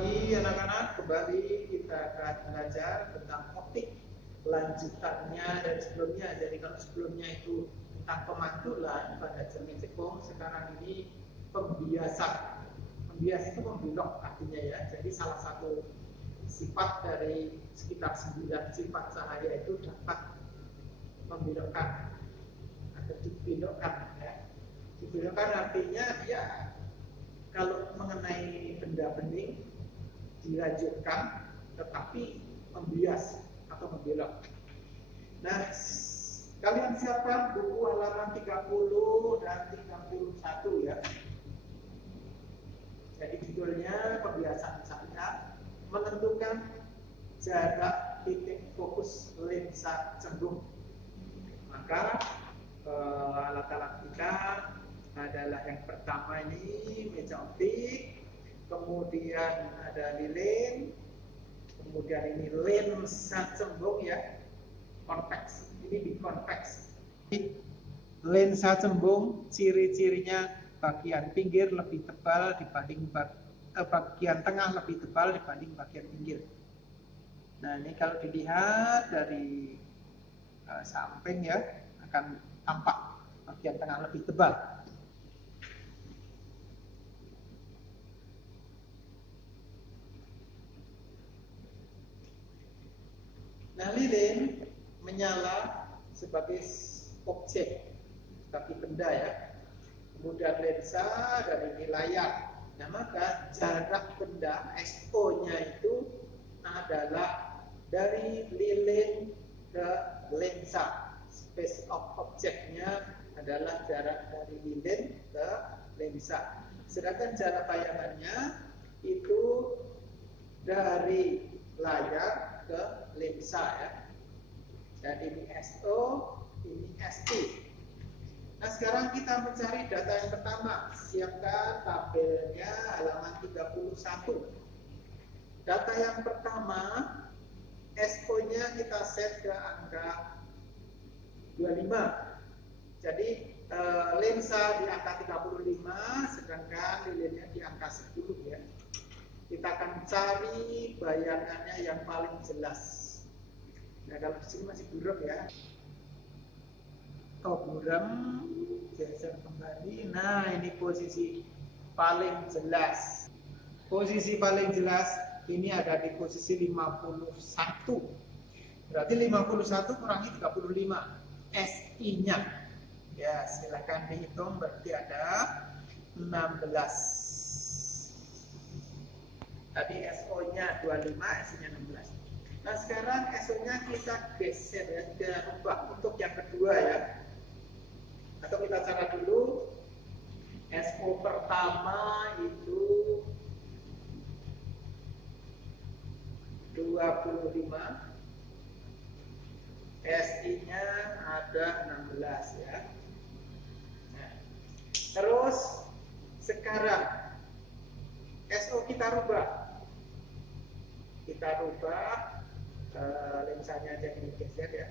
pagi anak-anak, kembali kita akan belajar tentang optik lanjutannya dari sebelumnya. Jadi kalau sebelumnya itu tentang pemantulan pada cermin cekung, sekarang ini pembiasan. Pembias itu membelok artinya ya. Jadi salah satu sifat dari sekitar 9 sifat cahaya itu dapat membelokkan atau dibelokkan ya. Dibelokkan artinya ya kalau mengenai benda bening dilanjutkan tetapi membias atau membelok. Nah, kalian siapkan buku halaman 30 dan 31 ya. Jadi judulnya pembiasan cahaya menentukan jarak titik fokus lensa cembung. Maka alat-alat kita adalah yang pertama ini meja optik, kemudian ada lilin, kemudian ini lensa cembung ya, konveks. Ini di konveks. Lensa cembung ciri-cirinya bagian pinggir lebih tebal dibanding bagian tengah lebih tebal dibanding bagian pinggir. Nah ini kalau dilihat dari samping ya akan tampak bagian tengah lebih tebal. Nah, lilin menyala sebagai objek, sebagai benda ya. Kemudian lensa dan ini layar. Nah, maka jarak benda SO-nya itu adalah dari lilin ke lensa. Space of object-nya adalah jarak dari lilin ke lensa. Sedangkan jarak bayangannya itu dari layar ke lensa ya. Dan ini SO, ini ST. Nah sekarang kita mencari data yang pertama. Siapkan tabelnya halaman 31. Data yang pertama, SO-nya kita set ke angka 25. Jadi lensa di angka 35, sedangkan lilinnya di angka 10 ya. Kita akan cari bayangannya yang paling jelas. Nah kalau di sini masih buram ya. Oh buram, geser kembali. Nah ini posisi paling jelas. Posisi paling jelas ini ada di posisi 51. Berarti 51 kurangi 35. SI-nya. Ya silakan dihitung, berarti ada 16. Tadi SO-nya 25, SI-nya 16. Nah sekarang SO-nya kita geser ya, kita ubah untuk yang kedua ya. Atau kita cara dulu. SO pertama itu 25. SI-nya ada 16 ya. Nah, terus sekarang SO kita rubah. Kita rubah lensanya aja ini geser ya.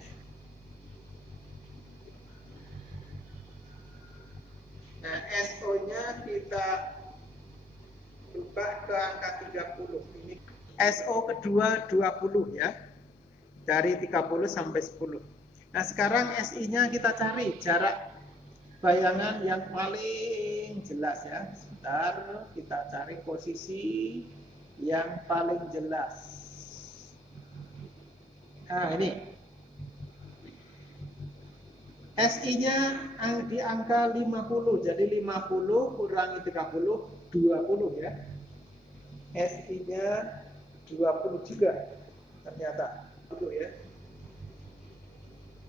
Nah, SO-nya kita rubah ke angka 30. Ini SO kedua 20 ya. Dari 30 sampai 10. Nah, sekarang SI-nya kita cari jarak bayangan yang paling jelas ya. Sebentar, kita cari posisi yang paling jelas. Nah, ini. SI-nya di angka 50. Jadi 50 kurangi 30, 20 ya. SI-nya 20 juga ternyata. Itu ya.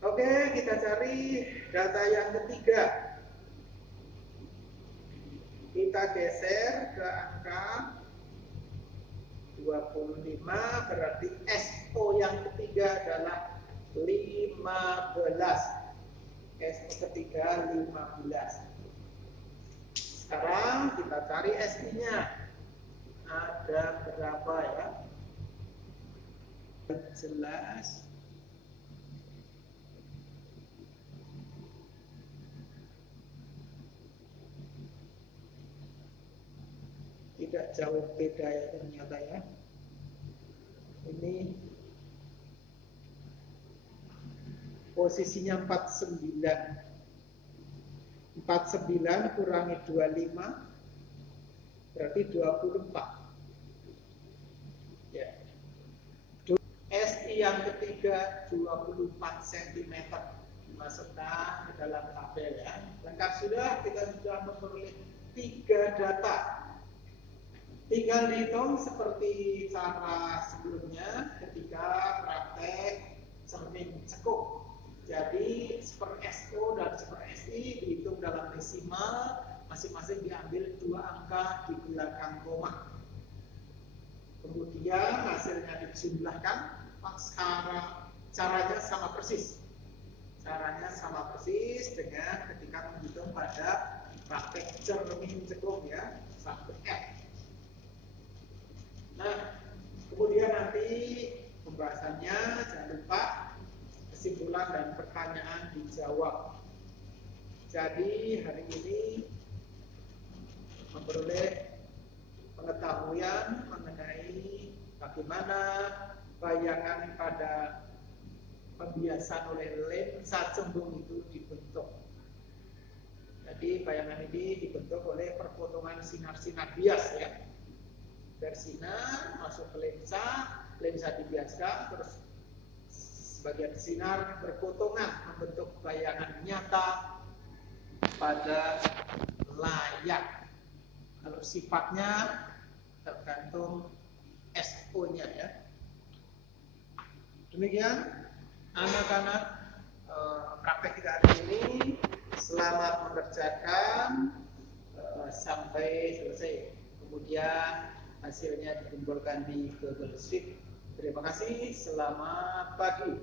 Oke, kita cari data yang ketiga. Kita geser ke angka 25, berarti SO yang ketiga adalah 15. SO ketiga 15. Sekarang kita cari SI-nya. Ada berapa ya? Jelas. Tidak tidak jauh beda ya ternyata ya. Ini posisinya 49. 49 kurangi 25 berarti 24. Ya. SI yang ketiga 24 cm dimasukkan ke dalam tabel ya. Lengkap sudah, kita sudah memperoleh 3 data. Tinggal dihitung seperti cara sebelumnya ketika praktek cermin cekuk. Jadi seper SO dan seper SI dihitung dalam desimal, masing-masing diambil 2 angka di belakang koma. Kemudian hasilnya dijumlahkan, caranya sama persis. Caranya sama persis dengan ketika menghitung pada praktek cermin cekuk ya, sampai F. Nah, kemudian nanti pembahasannya jangan lupa kesimpulan dan pertanyaan dijawab. Jadi hari ini memperoleh pengetahuan mengenai bagaimana bayangan pada pembiasan oleh lensa cembung itu dibentuk. Jadi bayangan ini dibentuk oleh perpotongan sinar-sinar bias ya. Dari sinar masuk ke lensa dibiaskan, terus sebagian sinar berpotongan membentuk bayangan nyata pada layar. Kalau sifatnya tergantung SO-nya ya. Demikian anak-anak praktek kita hari ini. Selamat mengerjakan sampai selesai. Kemudian hasilnya dikumpulkan di Google Sheet. Terima kasih. Selamat pagi.